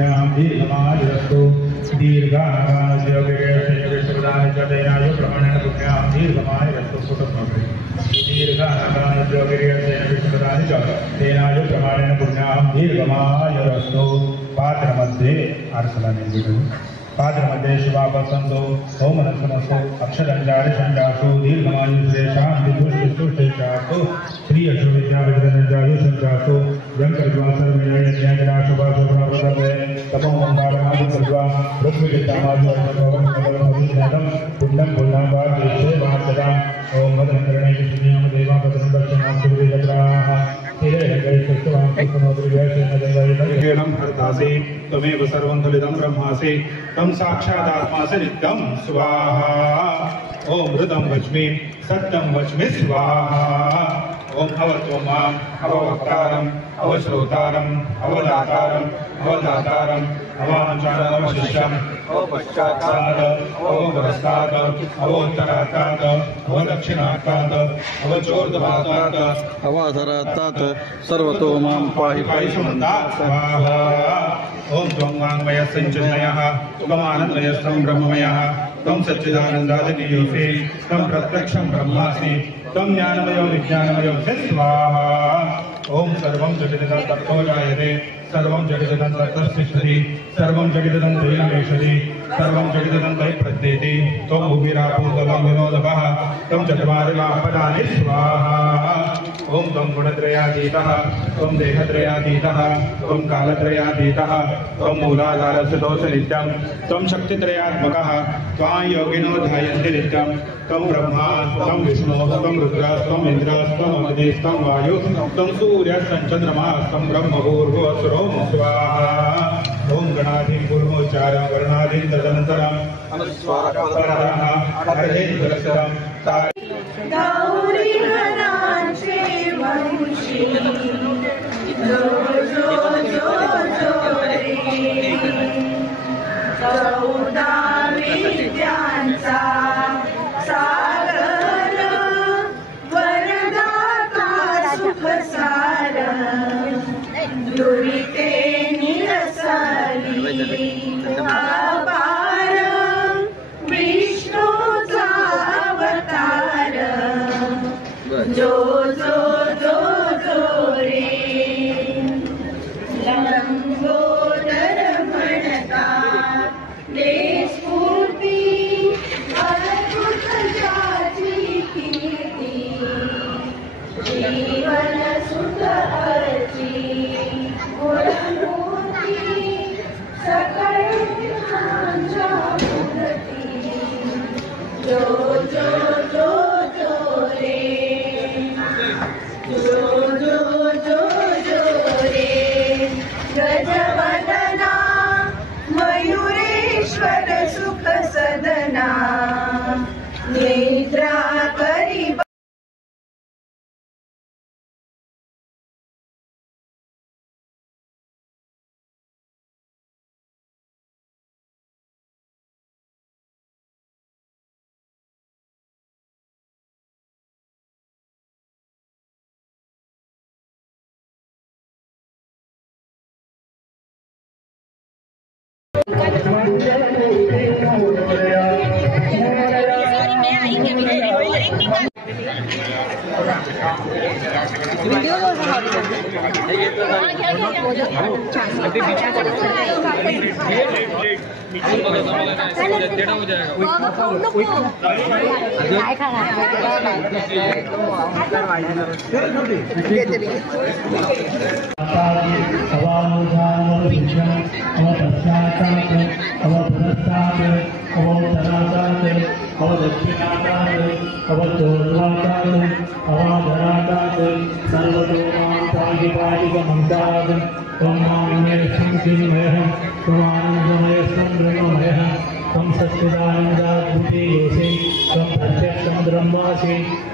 पुण्यां दीर्घमायुरस्तु दीर्घानगानस्य विशुद्धानि च तेनाय ब्रह्मणेन पुण्यां दीर्घमायुरस्तु कुटुम्बे दीर्घानगानस्य विशुद्धानि च तेनाय ब्रह्मणेन पुण्यां दीर्घमायुरस्तु पात्रमध्ये आर्सला निर्मितम् पात्रमध्ये शिवापसंतो ओमनस्मसो अक्षरंजारिषंजासो दीर्घमायुश्रेषां विदुष्टुष्टेषासो श्री अश्वविद्याविद्रनंजायुषंजासो यंकर्द्वासर्वज्ञानराशुभाशुभ्रवदवे तपोमंगारनादिकर्द्वा ऋग्विदितामाजुर्भगवन्मदनमभिज्ञानं पुण्यं पुण्यंवादेशे वासदा ओम भद्रकर्णे कृष्णियं देवा भद्रं दक्षिणास्तुभिर्यत्राः हिरण्यं हरदासि त्वमेव सर्वं खलिदं ब्रह्मासि तं साक्षादात्मासि नित्यं स्वाहा ओम ऋतं वच्मि सत्यं वच्मि स्वाहा ओम अवत्वं माम् अववक्तारम् अवश्रोतारम् अवदातारम् अवदातारम् अवाञ्छानमवशिष्यम् अवपश्चात्तात् अवपुरस्तात् अवोत्तरात्तात् अवदक्षिणात्तात् अवचोर्ध्वात्तात् अवाधरात्तात् सर्वतो मां पाहि पाहि सुमन्तात् स्वाहा ओम त्वं वाङ्मयः सञ्चिन्मयः त्वमानन्दमयस्त्वं ब्रह्ममयः त्वं सच्चिदानन्दादिनीयोऽसि त्वं प्रत्यक्षं ब्रह्मासि त्वं ज्ञानमयो विज्ञानमयो स्वाहा ओम सर्वं जगदिदं तत्तो जायते सर्वं जगदिदं तत्तस्तिष्ठति सर्वं जगदिदं तैलमेषति सर्वं जगदिदं तै प्रत्येति त्वं भूमिरापूतलं विनोदकः त्वं चत्वारिलापदानि स्वाहा ओम त्वं गुणत्रयातीतः त्वं देहत्रयातीतः त्वं कालत्रयातीतः त्वं मूलाधारस्थितोऽसि नित्यं त्वं शक्तित्रयात्मकः त्वां योगिनो ध्यायन्ति नित्यं त्वं ब्रह्मा त्वं विष्णुः त्वं रुद्रस्त्वं इन्द्रस्त्वं अग्निस्त्वं वायुः त्वं सूर्यस्त्वं चन्द्रमास्त्वं ब्रह्मभूर्भुवस्सुरो स्वाहा ओम गणाधिं पूर्वोच्चारं वर्णाधिं तदनन्तरम् अनुस्वारः अर्धेन्द्रस्वरं गौरी गणांचे वंशी जो जो जो जो रे चौदा विद्यांचा सागर वरदाता सुखसार दुरिते निरसली अपार विष्णूचा अवतार जो जो जो जो रे लंबोदर म्हणता दे स्फूर्ती अद्भुत जाची कीर्ती जीवन सुख अर्ची गुणमूर्ती सकळ ज्ञानांच्या मूर्ती जो जो जो जो रे जो जो जो जो रे गजवदना मयूरेश्वर सुख सदना निद्रा करी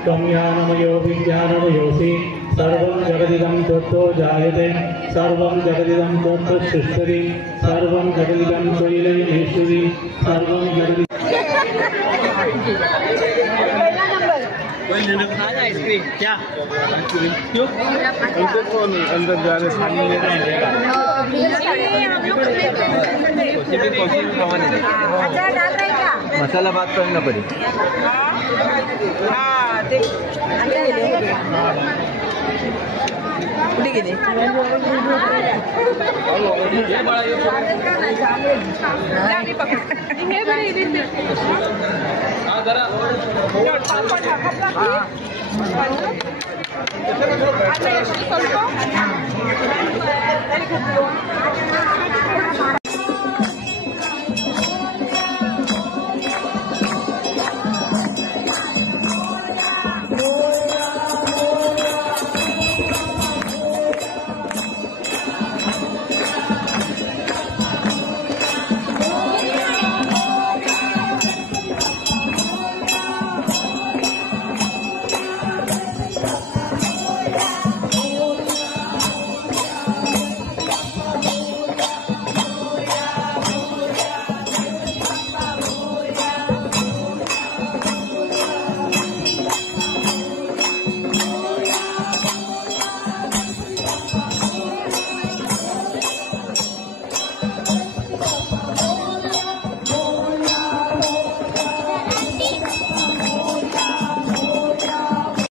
त्वं ज्ञानमयो विज्ञानमयोऽसि सर्वं जगदिदं त्वत्तो जायते सर्वं जगदिदं त्वत्तच्छिष्यति सर्वं जगदिदं त्वयिलयमेश्वरि सर्वं जगदिदं क्या क्यों उनको कौन अंदर जाने सामने ले मसाला भात करना पड़े कुठे गेले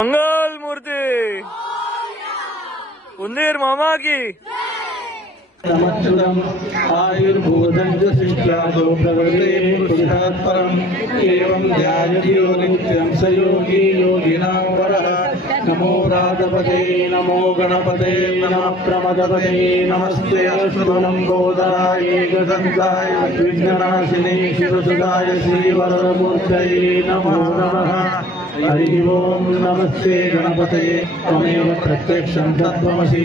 मंगल मूर्ति उंदीर मामा की नमच्युतम् आयुर्भूतं च शिष्यादो प्रवर्ते पुरुषात्परम् एवं ध्यायति यो नित्यं स योगी योगिनां वरः नमो राधपते नमो गणपते नमः प्रमदपते नमस्ते अश्वनं गोदराय एकदन्ताय विघ्ननाशिने शिवसुधाय श्रीवरदमूर्तये नमो नमः हरि ओं नमस्ते गणपते त्वमेव प्रत्यक्षं तत्त्वमसि।